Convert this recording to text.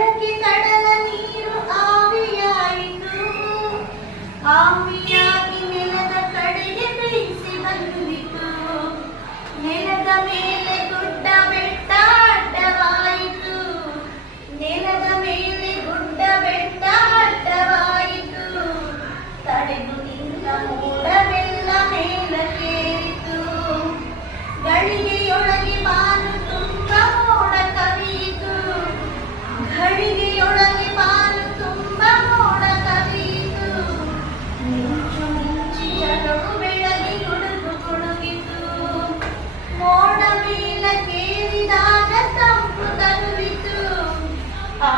ಬೆಳಕಿ ಕಡಲ ನೀರು ಆವಿಯಾಯಿತು, ಆವಿಯಾಗಿ ನೆಲದ ಕಡೆಗೆ ಬೀಸಿ ಬಂದಿತು. ನೆಲದ ಮೇಲೆ ಗುಡ್ಡ ಬೆಟ್ಟ ಅಡ್ಡವಾಯಿತು, ನೆಲದ ಮೇಲೆ ಗುಡ್ಡ ಬೆಟ್ಟ ಅಡ್ಡವಾಯಿತು. ತಡೆದು ನಿಂತ ಮೋಡವೆಲ್ಲ ಮೇಲಕ್ಕೇರಿತು, ಗಳಿಗೆಯೊಳಗೆ ಬಾನು ತುಂಬ ಮೋಡ ಕವಿಯಿತು, ಗಳಿಗೆಯೊಳಗೆ